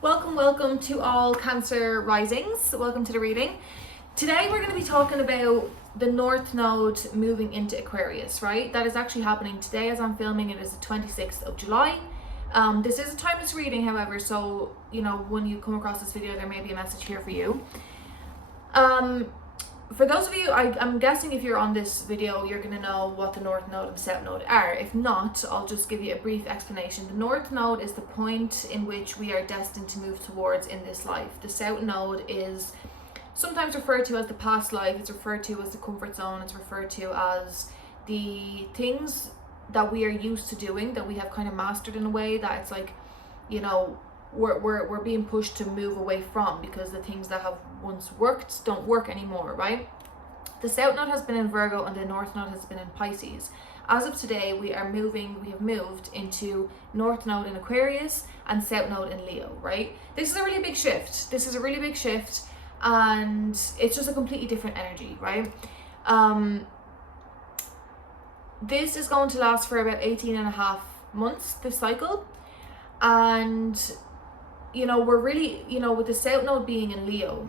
Welcome to all Cancer risings. Welcome to the reading. Today we're going to be talking about the North Node moving into Aquarius, right? That is actually happening today as I'm filming. It is the 26th of July. This is a timeless reading, however, so, when you come across this video, there may be a message here for you. For those of you, I'm guessing if you're on this video, you're going to know what the North Node and the South Node are. If not, I'll just give you a brief explanation. The North Node is the point in which we are destined to move towards in this life. The South Node is sometimes referred to as the past life, it's referred to as the comfort zone, it's referred to as the things that we are used to doing, that we have kind of mastered in a way that it's like, we're being pushed to move away from, because the things that have once worked don't work anymore, right? The South Node has been in Virgo and the North Node has been in Pisces. As of today, we have moved into North Node in Aquarius and South Node in Leo, right? This is a really big shift. And it's just a completely different energy, right? This is going to last for about 18 and a half months, this cycle. And we're really, with the South Node being in Leo,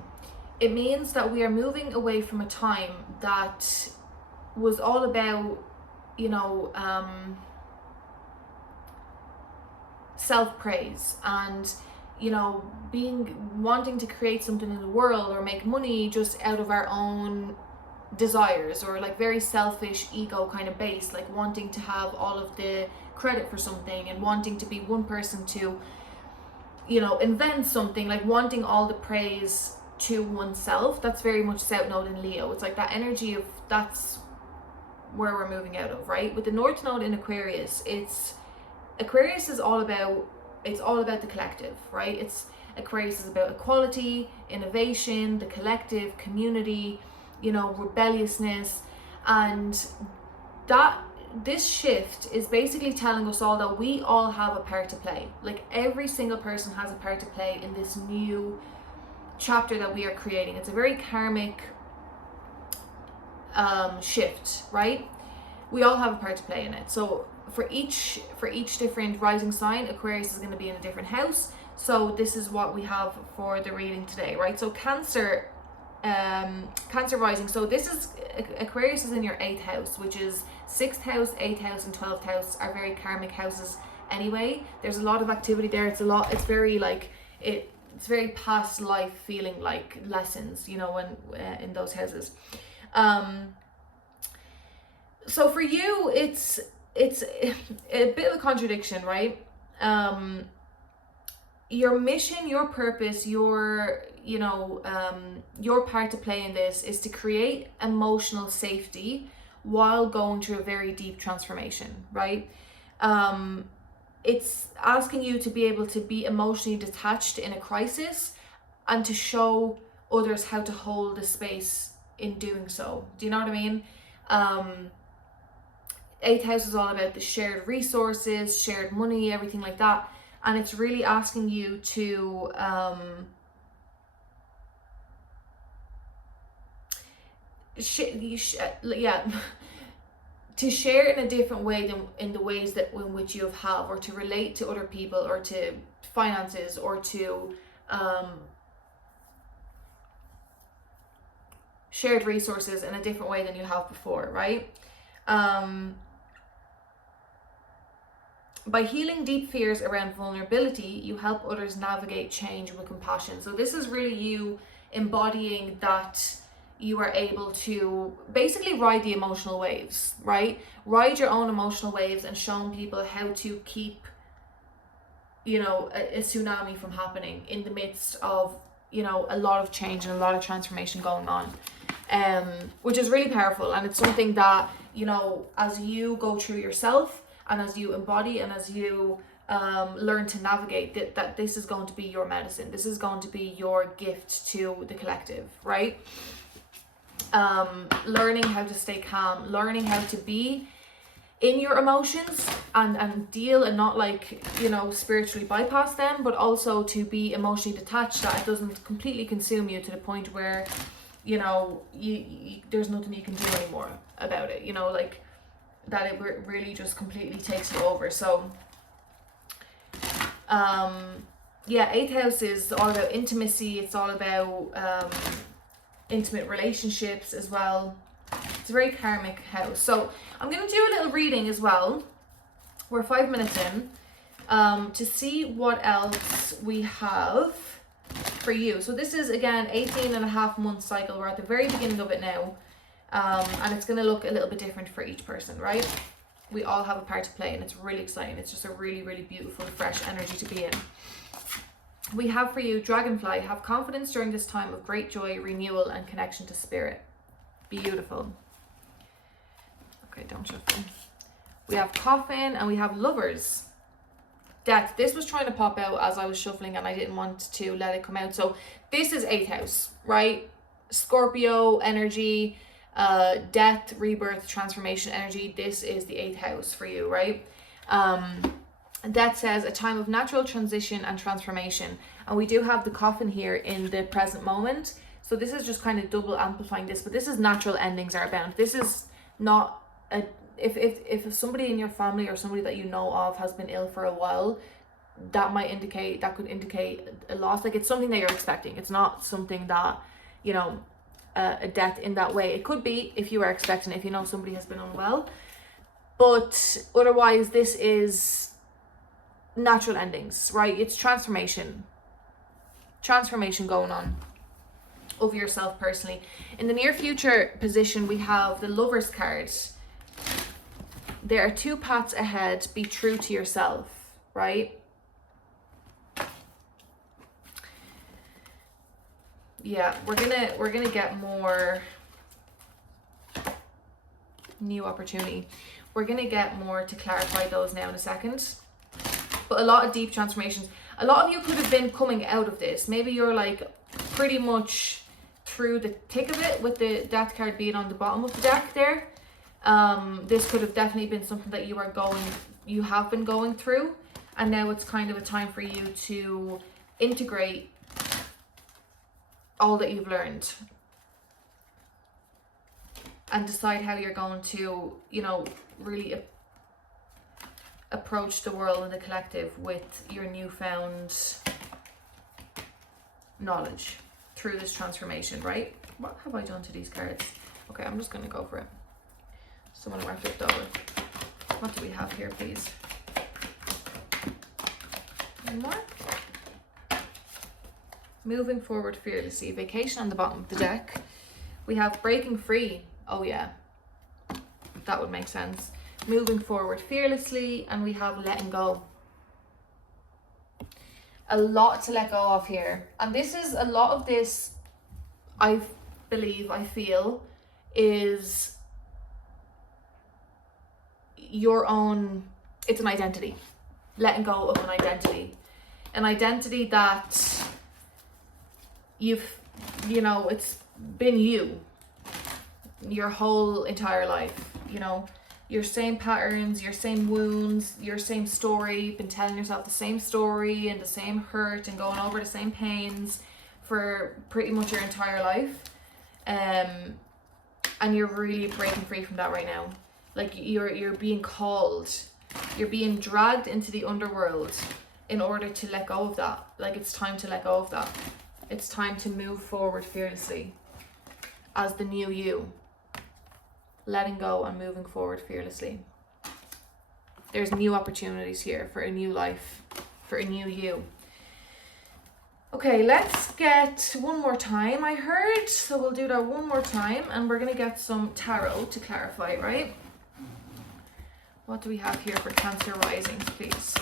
it means that we are moving away from a time that was all about, self-praise and, wanting to create something in the world or make money just out of our own desires, or like very selfish ego kind of base, like wanting to have all of the credit for something and wanting to be one person to invent something, like wanting all the praise to oneself. That's very much South Node in Leo. It's like that energy of, that's where we're moving out of, right? With the North Node in Aquarius, Aquarius is all about the collective, right? Aquarius is about equality, innovation, the collective, community, rebelliousness, and this shift is basically telling us all that we all have a part to play. Like every single person has a part to play in this new chapter that we are creating. It's a very karmic shift, right? We all have a part to play in it. So for each different rising sign, Aquarius is going to be in a different house. So this is what we have for the reading today, right? So Cancer rising. So this is Aquarius is in your 8th house, which is 6th house, 8th house, and 12th house are very karmic houses anyway. There's a lot of activity there. It's very like it's very past life feeling, like lessons, when in those houses. So for you, it's a bit of a contradiction, right? Your mission, your purpose, your part to play in this is to create emotional safety while going through a very deep transformation, right? It's asking you to be able to be emotionally detached in a crisis and to show others how to hold the space in doing so. Do you know what I mean? 8th house is all about the shared resources, shared money, everything like that. And it's really asking you to to share in a different way than in the ways that in which you have, or to relate to other people, or to finances, or to shared resources in a different way than you have before, right? By healing deep fears around vulnerability, you help others navigate change with compassion. So this is really you embodying that you are able to basically ride the emotional waves, right? Ride your own emotional waves and showing people how to keep, a tsunami from happening in the midst of, a lot of change and a lot of transformation going on. Which is really powerful, and it's something that, as you go through yourself, and as you embody, and as you learn to navigate, that this is going to be your medicine. This is going to be your gift to the collective, right? Learning how to stay calm, learning how to be in your emotions and deal, and not like, spiritually bypass them, but also to be emotionally detached, that it doesn't completely consume you to the point where, there's nothing you can do anymore about it, like that it really just completely takes you over. So yeah, 8th house is all about intimacy. It's all about intimate relationships as well. It's a very karmic house. So I'm going to do a little reading as well. We're 5 minutes in, to see what else we have for you. So this is, again, 18.5 month cycle. We're at the very beginning of it now. And it's going to look a little bit different for each person, right? We all have a part to play, and it's really exciting. It's just a really, really beautiful, fresh energy to be in. We have for you, Dragonfly, have confidence during this time of great joy, renewal, and connection to spirit. Beautiful. Okay, don't shuffle. We have Coffin, and we have Lovers. Death. This was trying to pop out as I was shuffling, and I didn't want to let it come out. So this is 8th house, right? Scorpio energy, death, rebirth, transformation energy. This is the 8th house for you, right? That says a time of natural transition and transformation. And we do have the Coffin here in the present moment. So this is just kind of double amplifying this, but this is natural endings are bound. This is not a, if somebody in your family or somebody that you know of has been ill for a while, that could indicate a loss. Like, it's something that you're expecting. It's not something that, you know, a death in that way. It could be if you are expecting, if you know somebody has been unwell, but otherwise this is natural endings, right? It's transformation going on of yourself personally. In the near future position, we have the Lovers card. There are 2 paths ahead. Be true to yourself, right? Yeah, we're gonna get more new opportunity. We're gonna get more to clarify those now in a second. But a lot of deep transformations. A lot of you could have been coming out of this. Maybe you're like pretty much through the thick of it with the Death card being on the bottom of the deck there. This could have definitely been something that you have been going through. And now it's kind of a time for you to integrate all that you've learned and decide how you're going to, you know, really approach the world and the collective with your newfound knowledge through this transformation, right? What have I done to these cards? Okay, I'm just going to go for it. Someone wrapped it over. What do we have here, please? One more. Moving forward fearlessly. Vacation on the bottom of the deck. We have breaking free. Oh yeah, that would make sense. Moving forward fearlessly, and we have letting go. A lot to let go of here, and this is a lot of this. I feel is your own. It's an identity. Letting go of an identity that you know, it's been you your whole entire life, you know, your same patterns, your same wounds, your same story. You've been telling yourself the same story and the same hurt and going over the same pains for pretty much your entire life. And you're really breaking free from that right now. Like, you're being called, you're being dragged into the underworld in order to let go of that. Like, it's time to let go of that. It's time to move forward fearlessly as the new you. Letting go and moving forward fearlessly. There's new opportunities here for a new life, for a new you. Okay, let's get one more time, I heard. So we'll do that one more time, and we're going to get some tarot to clarify, right? What do we have here for Cancer risings, please?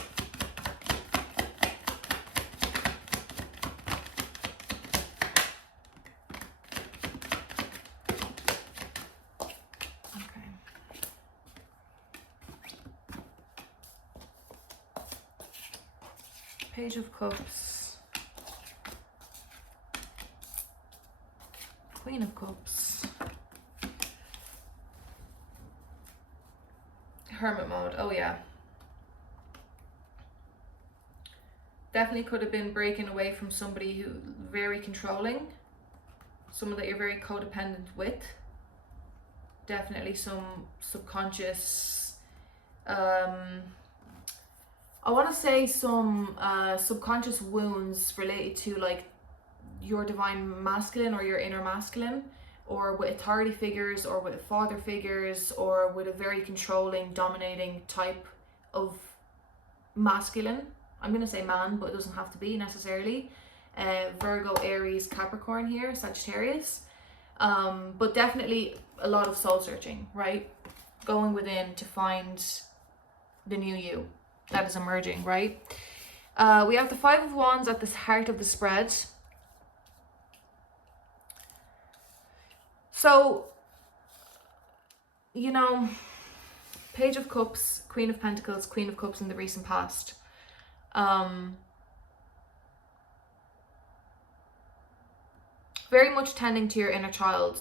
Page of Cups, Queen of Cups, Hermit mode. Oh yeah, definitely could have been breaking away from somebody who very controlling, someone that you're very codependent with. Definitely some subconscious I want to say some subconscious wounds related to like your divine masculine or your inner masculine, or with authority figures, or with father figures, or with a very controlling, dominating type of masculine. I'm going to say man, but it doesn't have to be necessarily. Virgo, Aries, Capricorn here, Sagittarius. But definitely a lot of soul searching, right? Going within to find the new you that is emerging, right? We have the Five of Wands at the heart of the spread. So, you know, Page of Cups, Queen of Pentacles, Queen of Cups in the recent past. Very much tending to your inner child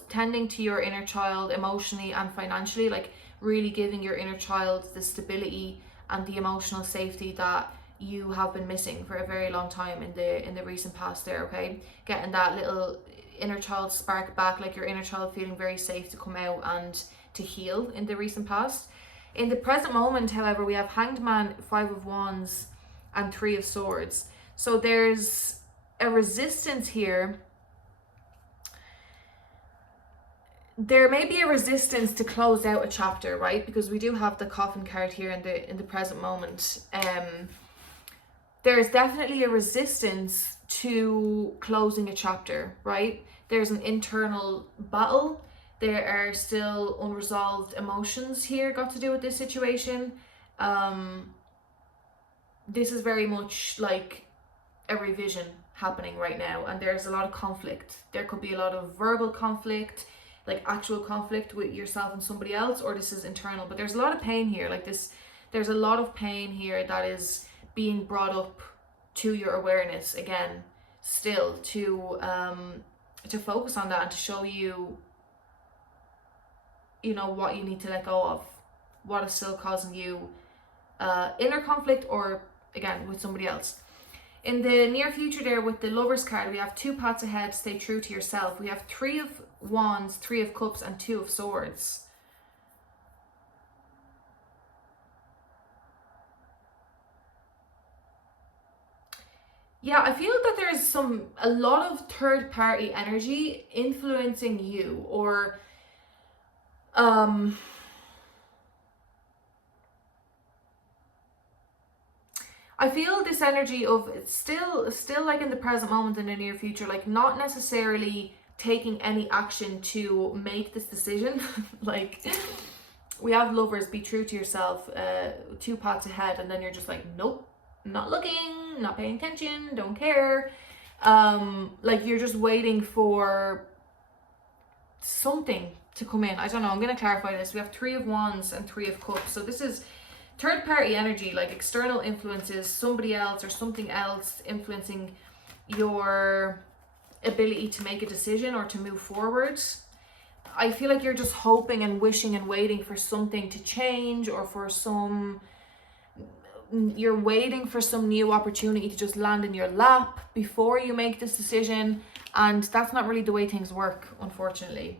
emotionally and financially, like really giving your inner child the stability and the emotional safety that you have been missing for a very long time in the recent past there, okay? Getting that little inner child spark back, like your inner child feeling very safe to come out and to heal in the recent past. In the present moment, however, we have Hanged Man, Five of Wands, and Three of Swords. So there's a resistance here. There may be a resistance to close out a chapter, right? Because we do have the Coffin card here in the present moment. There's definitely a resistance to closing a chapter, right? There's an internal battle. There are still unresolved emotions here got to do with this situation. This is very much like a revision happening right now, and there's a lot of conflict. There could be a lot of verbal conflict, like actual conflict with yourself and somebody else, or this is internal, but there's a lot of pain here. Like this, there's a lot of pain here that is being brought up to your awareness again, still to focus on that and to show you, you know, what you need to let go of, what is still causing you inner conflict, or again with somebody else. In the near future there, with the Lovers card, we have two paths ahead, stay true to yourself. We have Three of Wands, Three of Cups, and Two of Swords. Yeah, I feel that there's a lot of third party energy influencing you, or I feel this energy of still like in the present moment, in the near future, like not necessarily taking any action to make this decision. Like we have Lovers, be true to yourself, two paths ahead, and then you're just like, nope, not looking, not paying attention, don't care. Like you're just waiting for something to come in. I don't know, I'm going to clarify this. We have Three of Wands and Three of Cups. So this is third party energy, like external influences, somebody else or something else influencing your ability to make a decision or to move forward. I feel like you're just hoping and wishing and waiting for something to change, or for you're waiting for some new opportunity to just land in your lap before you make this decision, and that's not really the way things work, unfortunately.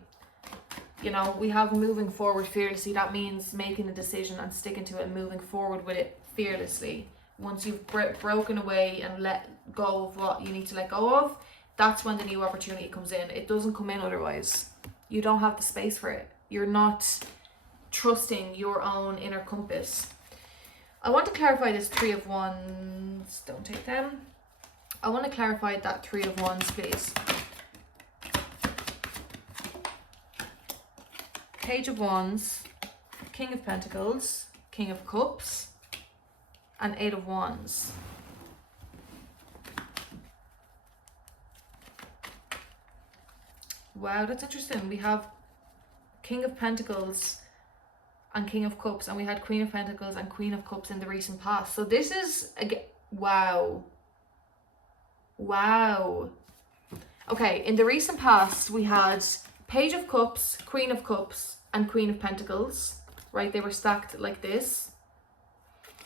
You know, we have moving forward fearlessly. That means making a decision and sticking to it and moving forward with it fearlessly. Once you've broken away and let go of what you need to let go of, that's when the new opportunity comes in. It doesn't come in otherwise. You don't have the space for it. You're not trusting your own inner compass. I want to clarify this Three of Wands. Don't take them. I want to clarify that Three of Wands, please. Page of Wands, King of Pentacles, King of Cups, and Eight of Wands. Wow, that's interesting. We have King of Pentacles and King of Cups, and we had Queen of Pentacles and Queen of Cups in the recent past. So this is, again, wow. Wow. Okay, in the recent past, we had Page of Cups, Queen of Cups, and Queen of Pentacles, right? They were stacked like this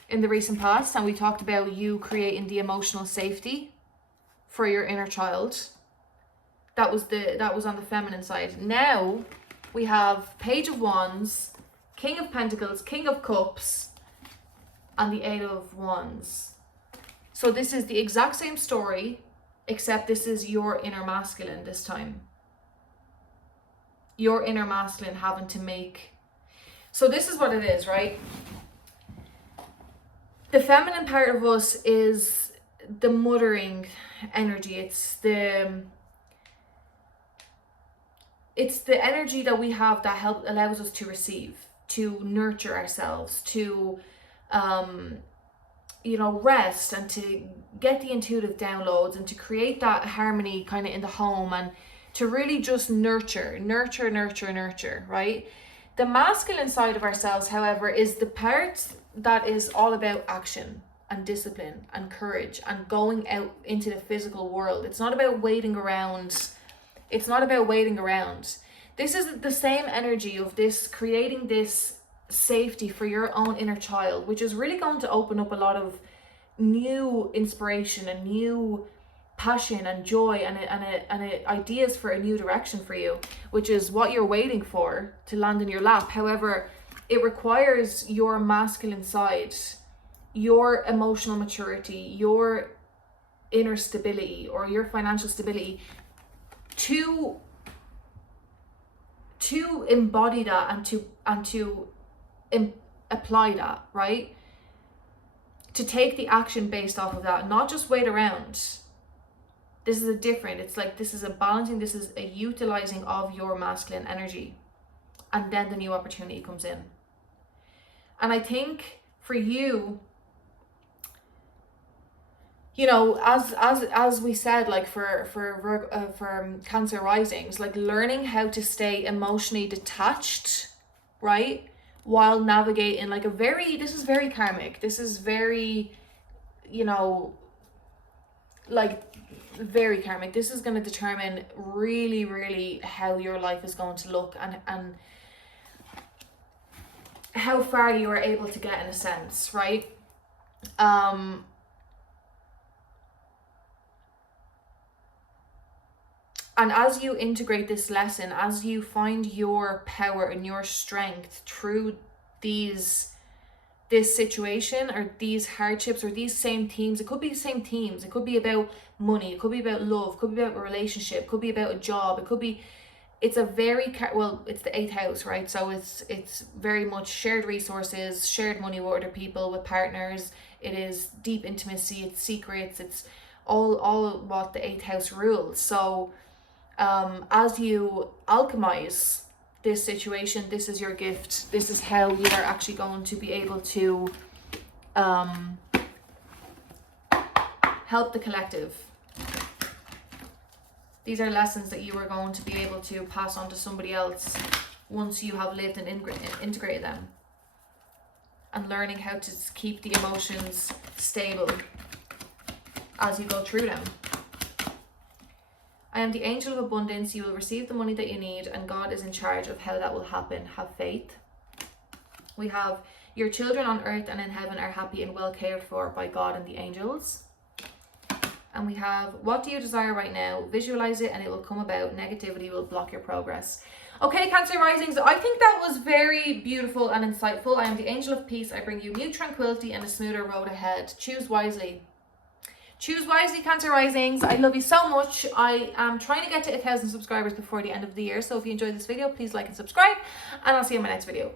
in the recent past, and we talked about you creating the emotional safety for your inner child. That was on the feminine side. Now we have Page of Wands, King of Pentacles, King of Cups, and the Eight of Wands. So this is the exact same story, except this is your inner masculine this time. Your inner masculine having to make... So this is what it is, right? The feminine part of us is the mothering energy. It's the energy that we have that allows us to receive, to nurture ourselves, to rest, and to get the intuitive downloads, and to create that harmony kind of in the home, and to really just nurture, right? The masculine side of ourselves, however, is the part that is all about action and discipline and courage and going out into the physical world. It's not about waiting around. This is the same energy of this, creating this safety for your own inner child, which is really going to open up a lot of new inspiration and new passion and joy and ideas for a new direction for you, which is what you're waiting for to land in your lap. However, it requires your masculine side, your emotional maturity, your inner stability, or your financial stability to embody that and to apply that, right? To take the action based off of that, not just wait around. This is this is a balancing, this is a utilizing of your masculine energy, and then the new opportunity comes in. And I think for you, as we said, like for Cancer risings, like learning how to stay emotionally detached, right, while navigating like this is very karmic. This is very, very karmic. This is going to determine really, really how your life is going to look, and how far you are able to get, in a sense, right? And as you integrate this lesson, as you find your power and your strength through this situation, or these hardships, or these same themes, it could be the same themes. It could be about money, it could be about love, it could be about a relationship, it could be about a job, it could be, it's a very, it's the 8th house, right? So it's very much shared resources, shared money with other people, with partners. It is deep intimacy, it's secrets, it's all what the 8th house rules. So as you alchemize this situation, this is your gift. This is how you are actually going to be able to help the collective. These are lessons that you are going to be able to pass on to somebody else once you have lived and integrated them, and learning how to keep the emotions stable as you go through them. I am the angel of abundance. You will receive the money that you need, and God is in charge of how that will happen. Have faith. We have your children on earth and in heaven are happy and well cared for by God and the angels. And we have, what do you desire right now? Visualize it and it will come about. Negativity will block your progress. Okay, Cancer risings, I think that was very beautiful and insightful. I am the angel of peace. I bring you new tranquility and a smoother road ahead. Choose wisely. Choose wisely, Cancer risings. I love you so much. I am trying to get to 1,000 subscribers before the end of the year. So if you enjoyed this video, please like and subscribe, and I'll see you in my next video.